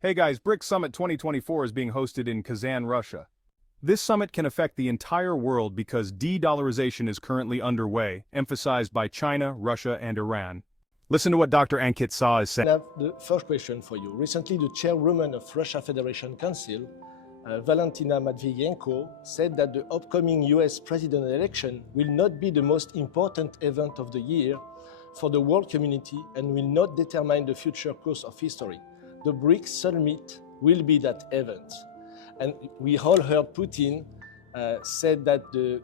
Hey guys, BRICS Summit 2024 is being hosted in Kazan, Russia. This summit can affect the entire world because de-dollarization is currently underway, emphasized by China, Russia, and Iran. Listen to what Dr. Ankit Shah is saying. I have the first question for you. Recently, the chairwoman of Russia Federation Council, Valentina Matviyenko, said that the upcoming US president election will not be the most important event of the year for the world community and will not determine the future course of history. The BRICS summit will be that event. And we all heard Putin said that the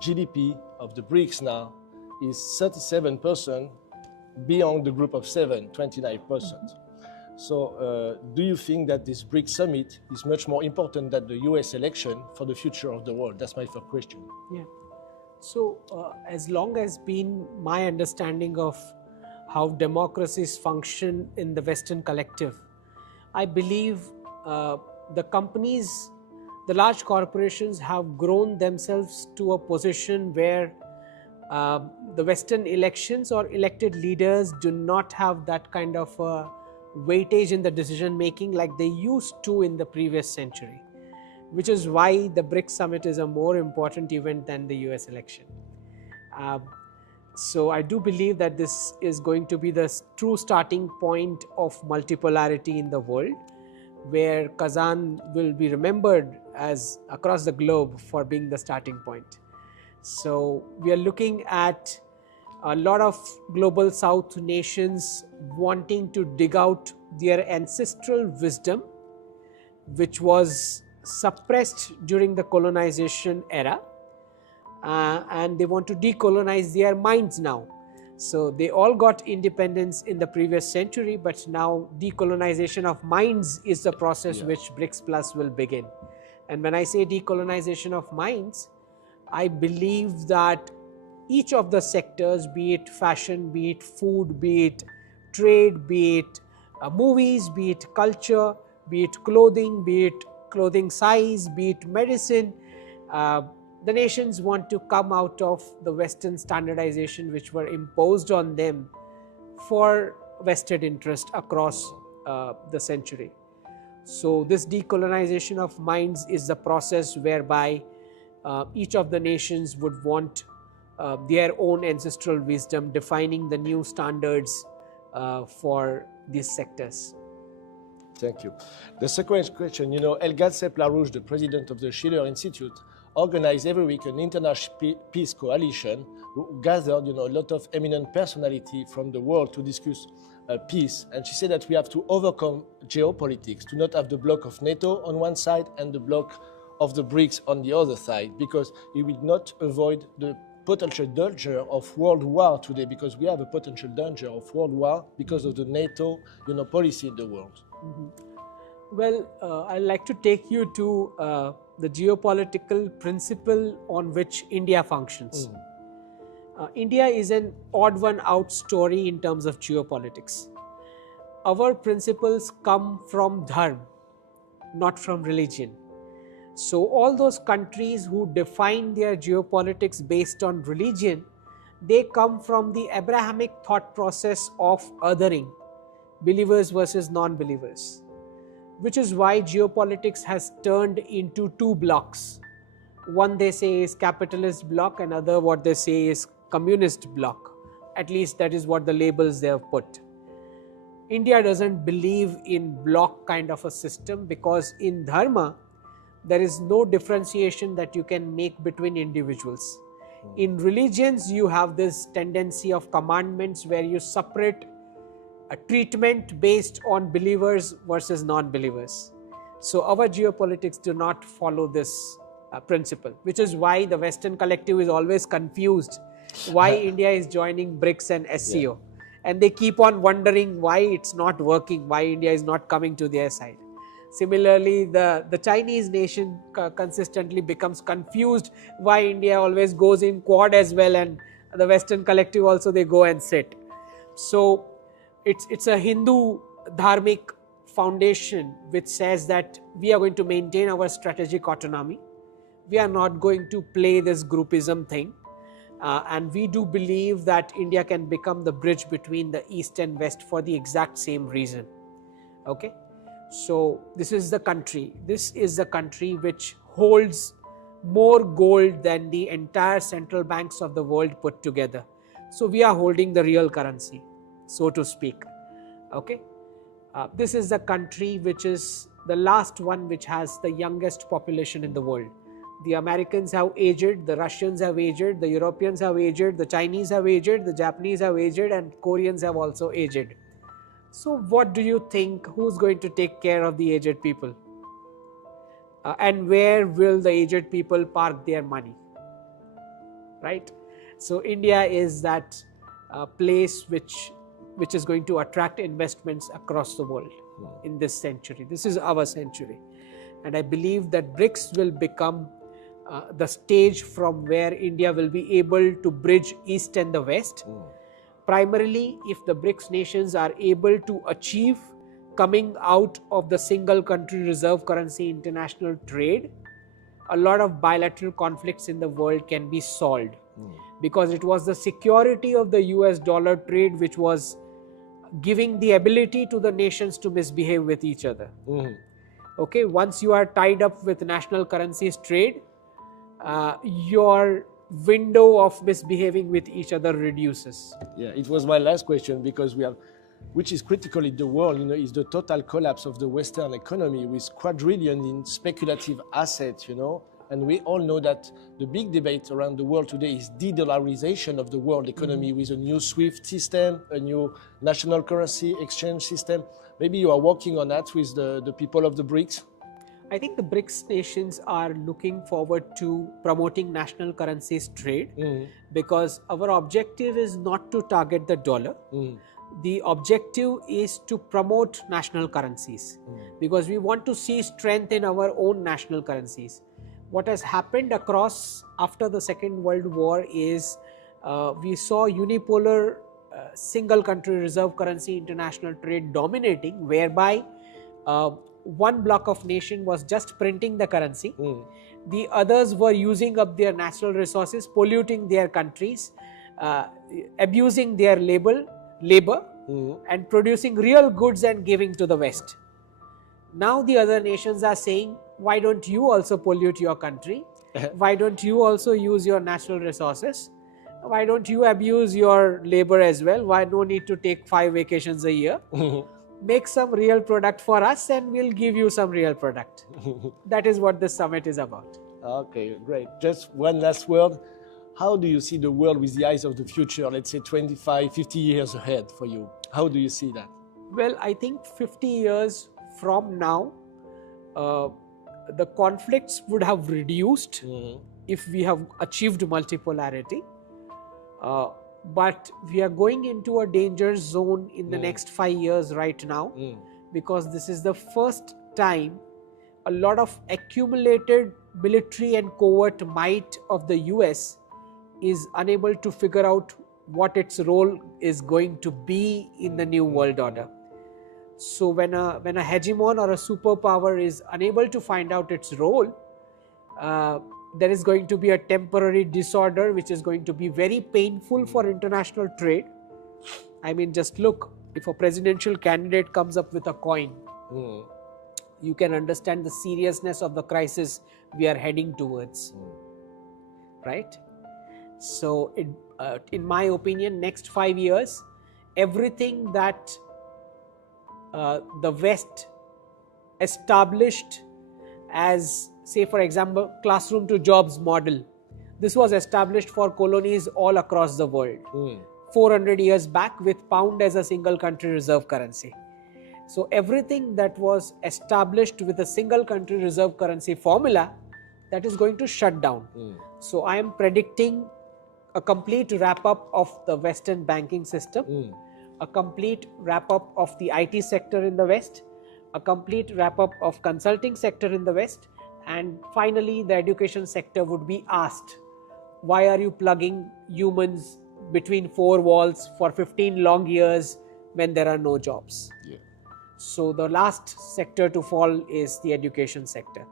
GDP of the BRICS now is 37%, beyond the group of 7, 29%. So do you think that this BRICS summit is much more important than the US election for the future of the world? That's my first question. Yeah. So as long as been my understanding of how democracies function in the Western collective, I believe the companies, the large corporations have grown themselves to a position where the Western elections or elected leaders do not have that kind of weightage in the decision making like they used to in the previous century, which is why the BRICS summit is a more important event than the US election. So I do believe that this is going to be the true starting point of multipolarity in the world, where Kazan will be remembered as across the globe for being the starting point. So we are looking at a lot of global South nations wanting to dig out their ancestral wisdom, which was suppressed during the colonization era, and they want to decolonize their minds now. So they all got independence in the previous century, but now decolonization of minds is the process which BRICS Plus will begin. And when I say decolonization of minds, I believe that each of the sectors, be it fashion, be it food, be it trade, be it movies, be it culture, be it clothing size, be it medicine, the nations want to come out of the Western standardization which were imposed on them for vested interest across the century. So this decolonization of minds is the process whereby each of the nations would want their own ancestral wisdom, defining the new standards for these sectors. Thank you. The second question, Elgad Sepp-Larouche, the president of the Schiller Institute, organized every week an international peace coalition who gathered a lot of eminent personality from the world to discuss peace. And she said that we have to overcome geopolitics, to not have the bloc of NATO on one side and the bloc of the BRICS on the other side, because it will not avoid the potential danger of world war today, because we have a potential danger of world war because of the NATO policy in the world. Well, I'd like to take you to the geopolitical principle on which India functions. India is an odd one out story in terms of geopolitics. Our principles come from dharma, not from religion. So all those countries who define their geopolitics based on religion, they come from the Abrahamic thought process of othering, believers versus non-believers, which is why geopolitics has turned into two blocks. One they say is capitalist bloc, and other what they say is communist bloc. At least that is what the labels they have put. India doesn't believe in bloc kind of a system, because in dharma, there is no differentiation that you can make between individuals. In religions, you have this tendency of commandments where you separate a treatment based on believers versus non-believers. So our geopolitics do not follow this principle, which is why the Western collective is always confused why India is joining BRICS and SCO. And they keep on wondering why it's not working, why India is not coming to their side. Similarly, the Chinese nation consistently becomes confused why India always goes in Quad as well, and the Western collective also they go and sit. So it's a Hindu dharmic foundation which says that we are going to maintain our strategic autonomy. We are not going to play this groupism thing. And we do believe that India can become the bridge between the East and West for the exact same reason. Okay. So this is the country. This is the country which holds more gold than the entire central banks of the world put together. So we are holding the real currency, so to speak. Okay. This is the country which is the last one which has the youngest population in the world. The Americans have aged, the Russians have aged, the Europeans have aged, the Chinese have aged, the Japanese have aged, and Koreans have also aged. So what do you think, who's going to take care of the aged people? And where will the aged people park their money? Right? So India is that place which is going to attract investments across the world in this century. This is our century. And I believe that BRICS will become the stage from where India will be able to bridge East and the West. Primarily, if the BRICS nations are able to achieve coming out of the single country reserve currency international trade, a lot of bilateral conflicts in the world can be solved. Because it was the security of the US dollar trade which was giving the ability to the nations to misbehave with each other. Okay, once you are tied up with national currencies trade, your window of misbehaving with each other reduces. Yeah, it was my last question, because we have, which is critical in the world, is the total collapse of the Western economy with quadrillion in speculative assets, and we all know that the big debate around the world today is de-dollarization of the world economy with a new SWIFT system, a new national currency exchange system. Maybe you are working on that with the people of the BRICS? I think the BRICS nations are looking forward to promoting national currencies trade because our objective is not to target the dollar. The objective is to promote national currencies because we want to see strength in our own national currencies. What has happened across after the Second World War is we saw unipolar single country reserve currency international trade dominating, whereby one block of nation was just printing the currency. The others were using up their natural resources, polluting their countries, abusing their labor, and producing real goods and giving to the West. Now the other nations are saying, why don't you also pollute your country? Why don't you also use your natural resources? Why don't you abuse your labor as well? Why no need to take 5 vacations a year? Make some real product for us and we'll give you some real product. That is what this summit is about. Okay, great. Just one last word. How do you see the world with the eyes of the future, let's say 25, 50 years ahead for you? How do you see that? Well, I think 50 years from now, the conflicts would have reduced if we have achieved multipolarity. But we are going into a danger zone in the next 5 years right now because this is the first time a lot of accumulated military and covert might of the US is unable to figure out what its role is going to be in the new world order. So when a hegemon or a superpower is unable to find out its role, there is going to be a temporary disorder which is going to be very painful for international trade. I mean, just look, if a presidential candidate comes up with a coin, you can understand the seriousness of the crisis we are heading towards, right? So in my opinion, next 5 years, everything that the West established as, say for example, classroom to jobs model. This was established for colonies all across the world 400 years back with pound as a single country reserve currency. So everything that was established with a single country reserve currency formula, that is going to shut down. So I am predicting a complete wrap up of the Western banking system, a complete wrap up of the IT sector in the West, a complete wrap up of consulting sector in the West, and finally the education sector would be asked, why are you plugging humans between 4 walls for 15 long years when there are no jobs? So the last sector to fall is the education sector,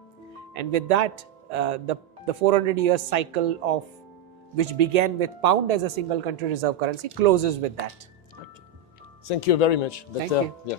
and with that the 400 years cycle of which began with pound as a single country reserve currency closes with that. Okay. Thank you very much, Doctor. Thank you. Yeah.